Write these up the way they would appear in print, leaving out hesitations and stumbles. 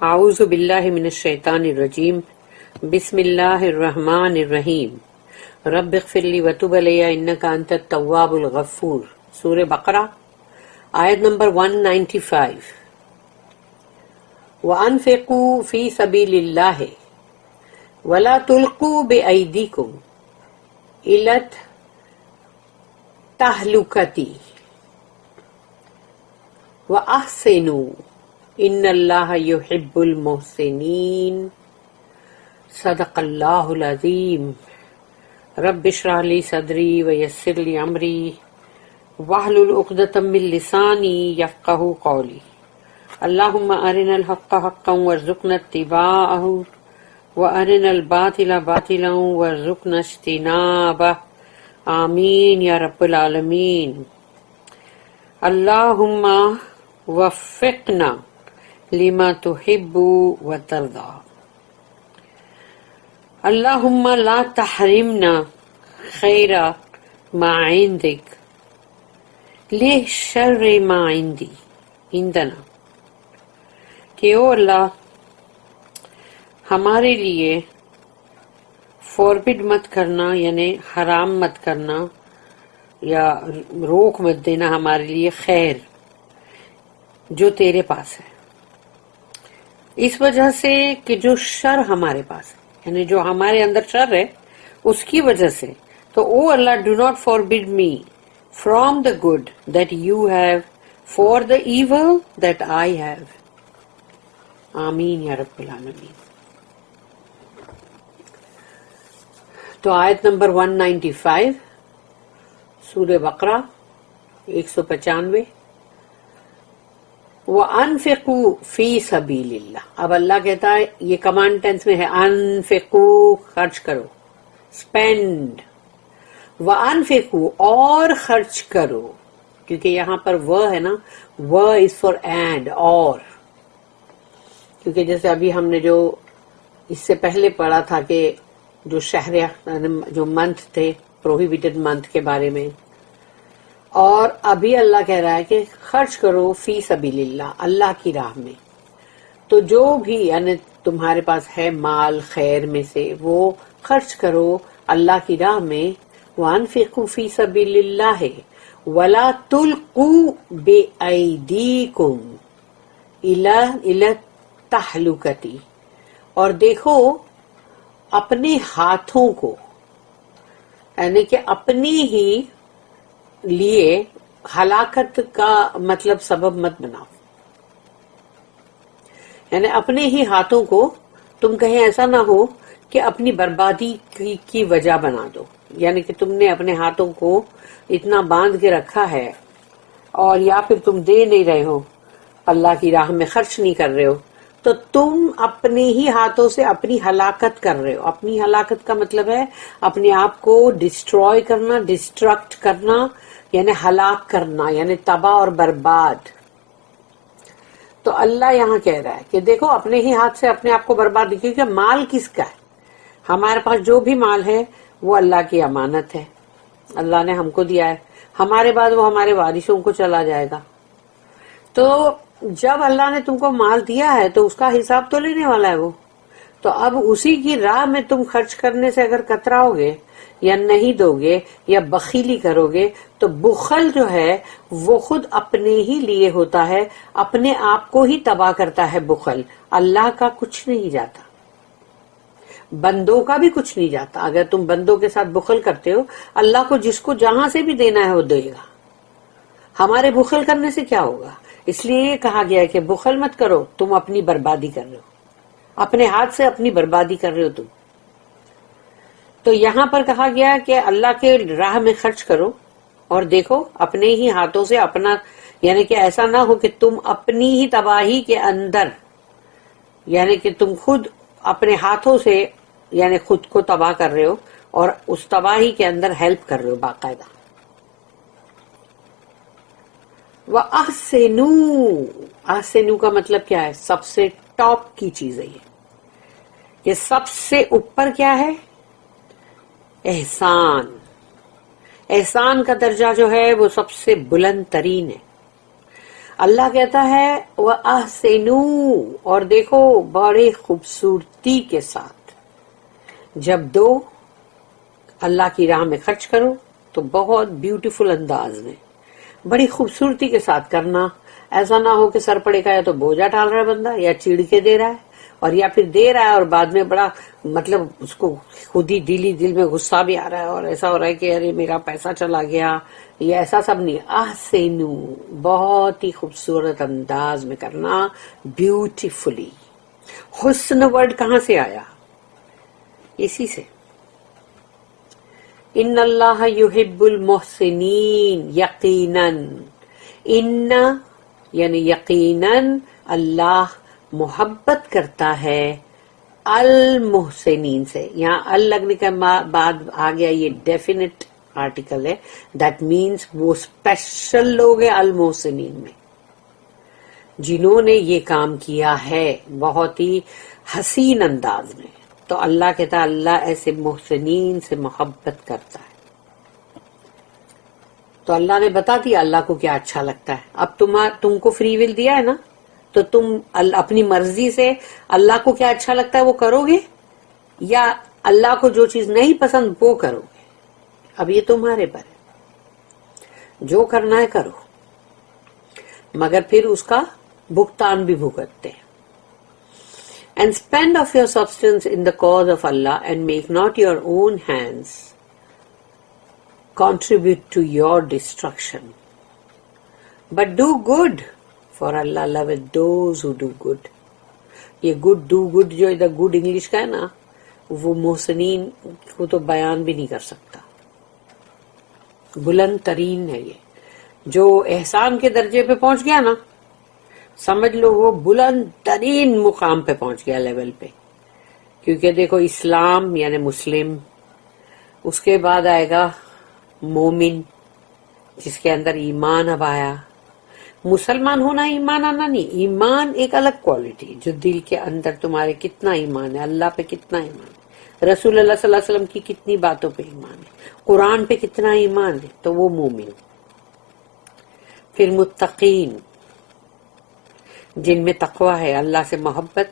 اعوذ باللہ من الشیطان الرجیم بسم اللہ الرحمن الرحیم رب اغفر لی وتب علی انک انت التواب الغفور. سورہ بقرہ آیت نمبر 195. وَأَنفِقُوا فِي سَبِيلِ اللَّهِ وَلَا تُلْقُوا بِأَيْدِيكُمْ إِلَى التَّهْلُكَةِ وَأَحْسِنُوا إِنَّ اللَّهَ يُحِبُّ الْمُحْسِنِينَ. صدق اللہ العظیم. رب اشرح لی صدری ویسر لی امری واحلل عقدۃ من لسانی یفقہوا قولی. اللہم ارنا الحق حقا وارزقنا اتباعہ وارنا الباطل باطلا وارزقنا اجتنابہ. آمین یا رب العالمین. اللہم وفقنا لما تحب وترضى. اللہم لا تحرمنا خیر ما عندک لشر ما عندی عندنا. کہ او اللہ ہمارے لیے فوربڈ مت کرنا، یعنی حرام مت کرنا یا روک مت دینا ہمارے لیے خیر جو تیرے پاس ہے، اس وجہ سے کہ جو شر ہمارے پاس ہے، یعنی جو ہمارے اندر شر ہے اس کی وجہ سے. تو O Allah do not forbid me from the good that you have for the evil that I have. آمین یا رب العالمین. تو آیت نمبر 195 سورہ بقرہ 195. وَأَنفِقُوا فِي سَبِيلِ اللَّهِ. اب اللہ کہتا ہے، یہ کمانڈ ٹینس میں ہے، انفقوا خرچ کرو، اسپینڈ. وَأَنفِقُوا اور خرچ کرو، کیونکہ یہاں پر وہ ہے نا، وہ از فار اینڈ اور. کیونکہ جیسے ابھی ہم نے جو اس سے پہلے پڑھا تھا کہ جو شہر جو منتھ تھے پروہیبیٹڈ منتھ کے بارے میں، اور ابھی اللہ کہہ رہا ہے کہ خرچ کرو فی سبیل اللہ، اللہ کی راہ میں. تو جو بھی یعنی تمہارے پاس ہے مال خیر میں سے وہ خرچ کرو اللہ کی راہ میں. وَأَنفِقُوا فِي سَبِيلِ اللَّهِ وَلَا تُلْقُوا بِأَيْدِيكُمْ إِلَى التَّهْلُكَةِ. اور دیکھو اپنے ہاتھوں کو، یعنی کہ اپنی ہی لیے ہلاکت کا مطلب سبب مت بناؤ. یعنی اپنے ہی ہاتھوں کو تم کہیں ایسا نہ ہو کہ اپنی بربادی کی وجہ بنا دو. یعنی کہ تم نے اپنے ہاتھوں کو اتنا باندھ کے رکھا ہے اور یا پھر تم دے نہیں رہے ہو، اللہ کی راہ میں خرچ نہیں کر رہے ہو، تو تم اپنے ہی ہاتھوں سے اپنی ہلاکت کر رہے ہو. اپنی ہلاکت کا مطلب ہے اپنے آپ کو ڈسٹروائے کرنا، ڈسٹرکٹ کرنا، یعنی ہلاک کرنا، یعنی تباہ اور برباد. تو اللہ یہاں کہہ رہا ہے کہ دیکھو اپنے ہی ہاتھ سے اپنے آپ کو برباد، کیونکہ مال کس کا ہے؟ ہمارے پاس جو بھی مال ہے وہ اللہ کی امانت ہے، اللہ نے ہم کو دیا ہے، ہمارے بعد وہ ہمارے وارثوں کو چلا جائے گا. تو جب اللہ نے تم کو مال دیا ہے تو اس کا حساب تو لینے والا ہے وہ. تو اب اسی کی راہ میں تم خرچ کرنے سے اگر کتراؤ گے یا نہیں دو گے یا بخیلی کرو گے تو بخل جو ہے وہ خود اپنے ہی لیے ہوتا ہے، اپنے آپ کو ہی تباہ کرتا ہے بخل. اللہ کا کچھ نہیں جاتا، بندوں کا بھی کچھ نہیں جاتا. اگر تم بندوں کے ساتھ بخل کرتے ہو، اللہ کو جس کو جہاں سے بھی دینا ہے وہ دے گا. ہمارے بخل کرنے سے کیا ہوگا؟ اس لیے یہ کہا گیا ہے کہ بخل مت کرو، تم اپنی بربادی کر رہے ہو، اپنے ہاتھ سے اپنی بربادی کر رہے ہو تم. تو یہاں پر کہا گیا کہ اللہ کے راہ میں خرچ کرو اور دیکھو اپنے ہی ہاتھوں سے اپنا، یعنی کہ ایسا نہ ہو کہ تم اپنی ہی تباہی کے اندر، یعنی کہ تم خود اپنے ہاتھوں سے یعنی خود کو تباہ کر رہے ہو اور اس تباہی کے اندر ہیلپ کر رہے ہو باقاعدہ. وَأَحْسِنُوا. احسنوا کا مطلب کیا ہے؟ سب سے ٹاپ کی چیز ہے یہ سب سے اوپر کیا ہے؟ احسان. احسان کا درجہ جو ہے وہ سب سے بلند ترین ہے. اللہ کہتا ہے وَأَحْسِنُوا، اور دیکھو بڑے خوبصورتی کے ساتھ، جب دو اللہ کی راہ میں خرچ کرو تو بہت بیوٹیفل انداز میں بڑی خوبصورتی کے ساتھ کرنا. ایسا نہ ہو کہ سر پڑے کا یا تو بوجھا ڈال رہا ہے بندہ، یا چیڑ کے دے رہا ہے، اور یا پھر دے رہا ہے اور بعد میں بڑا مطلب اس کو خود ہی دل میں غصہ بھی آ رہا ہے، اور ایسا ہو رہا ہے کہ ارے میرا پیسہ چلا گیا. یہ ایسا سب نہیں. احسنو، بہت ہی خوبصورت انداز میں کرنا، بیوٹیفلی. حسن ورڈ کہاں سے آیا؟ اسی سے. ان اللہ یحب المحسنین، یقیناً، ان یعنی یقیناً اللہ محبت کرتا ہے المحسنین سے. یہاں ال لگنے کے بعد آ گیا یہ ڈیفینٹ آرٹیکل ہے، دیٹ مینس وہ اسپیشل لوگ ہیں المحسنین میں، جنہوں نے یہ کام کیا ہے بہت ہی حسین انداز میں. تو اللہ کہتا ہے اللہ ایسے محسنین سے محبت کرتا ہے. تو اللہ نے بتا دیا اللہ کو کیا اچھا لگتا ہے. اب تم کو فری ول دیا ہے نا، تو تم اپنی مرضی سے اللہ کو کیا اچھا لگتا ہے وہ کرو گے، یا اللہ کو جو چیز نہیں پسند وہ کرو گے. اب یہ تمہارے پر ہے، جو کرنا ہے کرو، مگر پھر اس کا بھگتان بھی بھگتتے ہیں. And spend of your substance in the cause of Allah, and make not your own hands contribute to your destruction. But do good, for Allah loveth those who do good. یہ do good جو ادھر good English کا ہے نا، وہ محسنین کو تو بیان بھی نہیں کر سکتا. بلند ترین ہے یہ، جو احسان کے درجے پہ پہنچ گیا نا، سمجھ لو وہ بلند ترین مقام پہ پہنچ گیا، لیول پہ. کیونکہ دیکھو اسلام یعنی مسلم، اس کے بعد آئے گا مومن جس کے اندر ایمان اب آیا. مسلمان ہونا ایمان آنا نہیں، ایمان ایک الگ کوالٹی جو دل کے اندر تمہارے کتنا ایمان ہے، اللہ پہ کتنا ایمان ہے، رسول اللہ صلی اللہ علیہ وسلم کی کتنی باتوں پہ ایمان ہے، قرآن پہ کتنا ایمان ہے، تو وہ مومن. پھر متقین، جن میں تقوی ہے، اللہ سے محبت،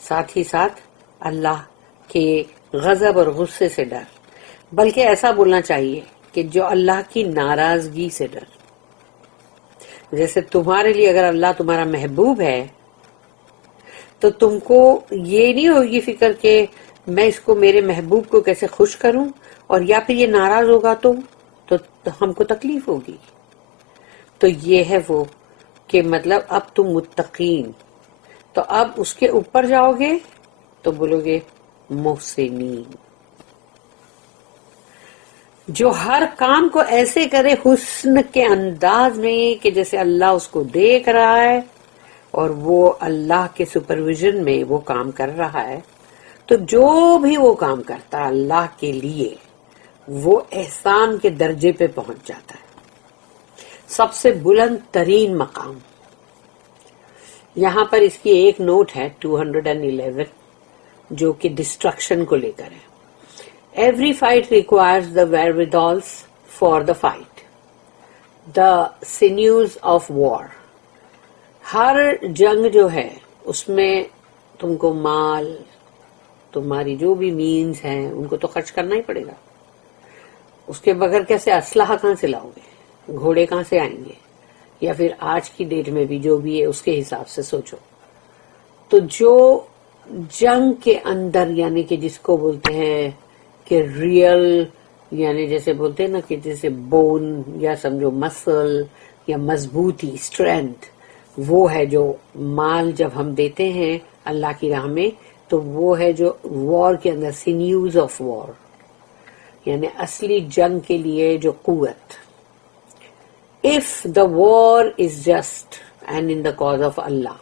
ساتھ ہی ساتھ اللہ کے غضب اور غصے سے ڈر. بلکہ ایسا بولنا چاہیے کہ جو اللہ کی ناراضگی سے ڈر. جیسے تمہارے لیے اگر اللہ تمہارا محبوب ہے تو تم کو یہ نہیں ہوگی فکر کہ میں اس کو میرے محبوب کو کیسے خوش کروں، اور یا پھر یہ ناراض ہوگا تو ہم کو تکلیف ہوگی. تو یہ ہے وہ کہ مطلب اب تم متقین، تو اب اس کے اوپر جاؤ گے تو بولو گے محسنین، جو ہر کام کو ایسے کرے حسن کے انداز میں کہ جیسے اللہ اس کو دیکھ رہا ہے اور وہ اللہ کے سپرویژن میں وہ کام کر رہا ہے. تو جو بھی وہ کام کرتا ہے اللہ کے لیے، وہ احسان کے درجے پہ پہنچ جاتا ہے، سب سے بلند ترین مقام. یہاں پر اس کی ایک نوٹ ہے 211 جو کہ ڈسٹرکشن کو لے کر ہے. Every fight requires the wherewithals for the fight, the sinews of war. ہر جنگ جو ہے اس میں تم کو مال، تمہاری جو بھی مینز ہیں ان کو تو خرچ کرنا ہی پڑے گا. اس کے بغیر کیسے اسلحہ کہاں سے لاؤ گے، گھوڑے کہاں سے آئیں گے، یا پھر آج کی ڈیٹ میں بھی جو بھی ہے اس کے حساب سے سوچو. تو جو جنگ کے اندر یعنی کہ جس کو بولتے ہیں کہ ریئل، یعنی جیسے بولتے ہیں نا کہ جیسے بون یا سمجھو مسل یا مضبوطی، اسٹرینتھ، وہ ہے جو مال جب ہم دیتے ہیں اللہ کی راہ میں تو وہ ہے جو وار کے اندر سینیوز آف وار، یعنی اصلی جنگ کے لیے جو قوت. If the war is just and in the cause of Allah,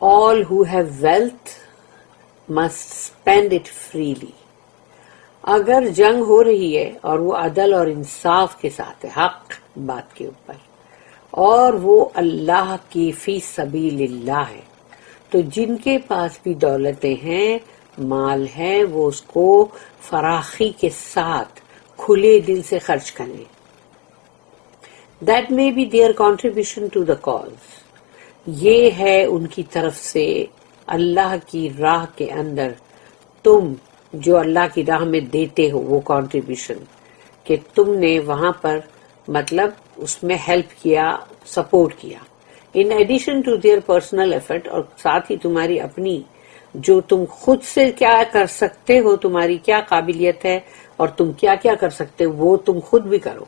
all who have wealth must spend it freely. اگر جنگ ہو رہی ہے اور وہ عدل اور انصاف کے ساتھ ہے، حق بات کے اوپر، اور وہ اللہ کی فی سبیل اللہ ہے، تو جن کے پاس بھی دولتیں ہیں، مال ہے، وہ اس کو فراخی کے ساتھ کھلے دل سے خرچ کریں. That may be their contribution to the cause. یہ ہے ان کی طرف سے اللہ کی راہ کے اندر تم جو اللہ کی راہ میں دیتے ہو وہ کنٹریبیوشن، کہ تم نے وہاں پر مطلب اس میں ہیلپ کیا، سپورٹ کیا، in addition to their personal effort, اور ساتھ ہی تمہاری اپنی جو تم خود سے کیا کر سکتے ہو، تمہاری کیا قابلیت ہے اور تم کیا کیا کر سکتے ہو وہ تم خود بھی کرو.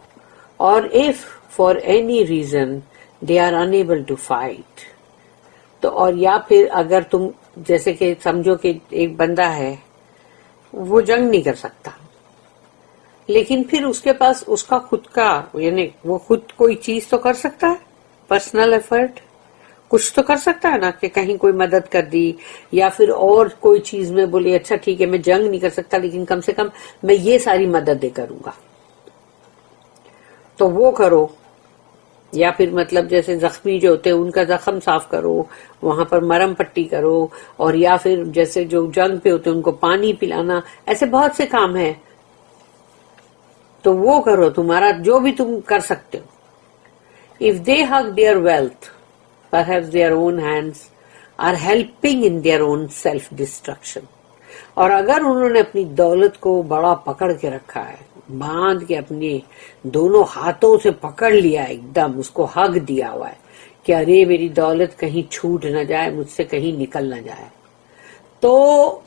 اور if for any reason they are unable to fight، تو اور یا پھر اگر تم جیسے کہ سمجھو کہ ایک بندہ ہے وہ جنگ نہیں کر سکتا، لیکن پھر اس کے پاس اس کا خود کا یعنی وہ خود کوئی چیز تو کر سکتا ہے، پرسنل ایفرٹ کچھ تو کر سکتا ہے نا، کہ کہیں کوئی مدد کر دی یا پھر اور کوئی چیز میں بولے اچھا ٹھیک ہے میں جنگ نہیں کر سکتا لیکن کم سے کم میں یہ ساری مدد کروں گا، تو وہ کرو. یا پھر مطلب جیسے زخمی جو ہوتے ہیں ان کا زخم صاف کرو، وہاں پر مرم پٹی کرو، اور یا پھر جیسے جو جنگ پہ ہوتے ہیں ان کو پانی پلانا، ایسے بہت سے کام ہیں تو وہ کرو، تمہارا جو بھی تم کر سکتے ہو. If they hug their wealth, perhaps their own hands are helping in their own self-destruction. اور اگر انہوں نے اپنی دولت کو بڑا پکڑ کے رکھا ہے، باندھ کے اپنے دونوں ہاتھوں سے پکڑ لیا، ایک دم اس کو ہگ دیا ہوا ہے کہ ارے میری دولت کہیں چھوٹ نہ جائے، مجھ سے کہیں نکل نہ جائے، تو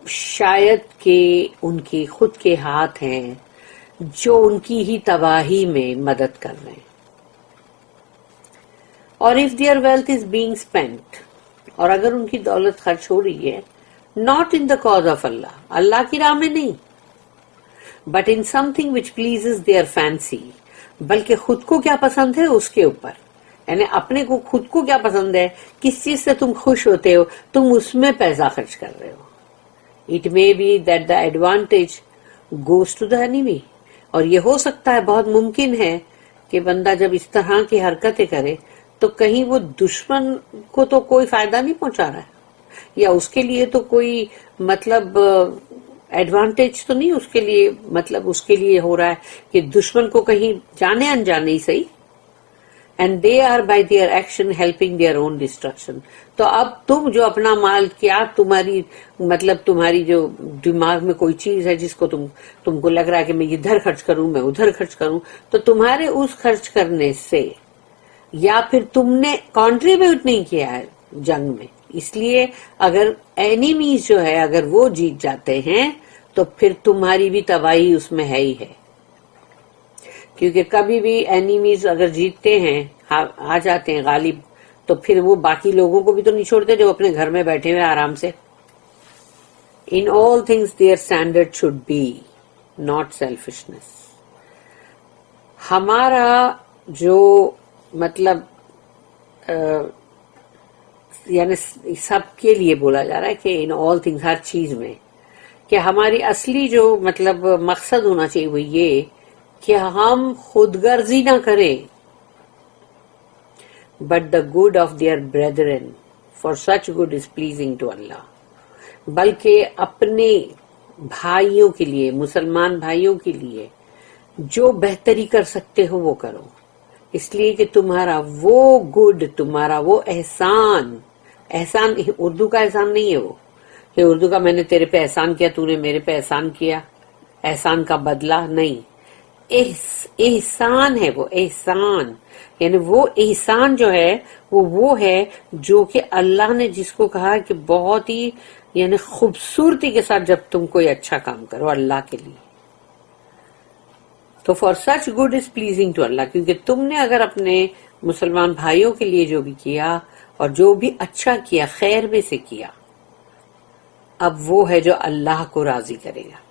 شاید کہ ان کے خود کے ہاتھ ہیں جو ان کی ہی تباہی میں مدد کر رہے ہیں. اور if their wealth is being spent، اور اگر ان کی دولت خرچ ہو رہی ہے not in the cause of Allah، اللہ کی راہ میں نہیں، but in something which pleases their fancy، بلکہ خود کو کیا پسند ہے اس کے اوپر، یعنی اپنے کو خود کو کیا پسند ہے، کس چیز سے تم خوش ہوتے ہو، تم اس میں پیسہ خرچ کر رہے ہو. It may be that the advantage goes to the enemy، اور یہ ہو سکتا ہے، بہت ممکن ہے کہ بندہ جب اس طرح کی حرکتیں کرے تو کہیں وہ دشمن کو تو کوئی فائدہ نہیں پہنچا رہا ہے، یا اس کے لیے تو کوئی مطلب ایڈوانٹیج تو نہیں اس کے لیے، مطلب اس کے لیے ہو رہا ہے کہ دشمن کو کہیں جانے انجانے ہی صحیح. And they are by their action helping their own destruction. تو اب تم جو اپنا مال کیا تمہاری مطلب تمہاری جو دماغ میں کوئی چیز ہے جس کو تم کو لگ رہا ہے کہ میں ادھر خرچ کروں، میں ادھر خرچ کروں، تو تمہارے اس خرچ کرنے سے یا پھر تم نے کنٹریبیوٹ نہیں کیا ہے جنگ میں، اس لیے اگر اینیمیز جو ہے اگر وہ جیت جاتے ہیں تو پھر تمہاری بھی تباہی اس میں ہے ہی ہے. کیونکہ کبھی بھی اینیمیز اگر جیتتے ہیں، آ جاتے ہیں غالب، تو پھر وہ باقی لوگوں کو بھی تو نہیں چھوڑتے جو اپنے گھر میں بیٹھے ہوئے آرام سے. In all things their standard should be not selfishness. ہمارا جو مطلب یعنی سب کے لیے بولا جا رہا ہے کہ ان آل تھنگز، ہر چیز میں، کہ ہماری اصلی جو مطلب مقصد ہونا چاہیے وہ یہ کہ ہم خود غرضی نہ کریں، but the good of their brethren, for such good is pleasing to Allah, بلکہ اپنے بھائیوں کے لیے، مسلمان بھائیوں کے لیے جو بہتری کر سکتے ہو وہ کرو، اس لیے کہ تمہارا وہ گڈ، تمہارا وہ احسان اردو کا احسان نہیں ہے وہ کہ اردو کا میں نے تیرے پہ احسان کیا، تو نے میرے پہ احسان کیا، احسان کا بدلہ نہیں، احسان ہے وہ، احسان یعنی وہ احسان جو ہے وہ ہے جو کہ اللہ نے جس کو کہا کہ بہت ہی یعنی خوبصورتی کے ساتھ جب تم کوئی اچھا کام کرو اللہ کے لیے، تو for such good is pleasing to Allah, کیونکہ تم نے اگر اپنے مسلمان بھائیوں کے لیے جو بھی کیا اور جو بھی اچھا کیا خیر میں سے کیا، اب وہ ہے جو اللہ کو راضی کرے گا.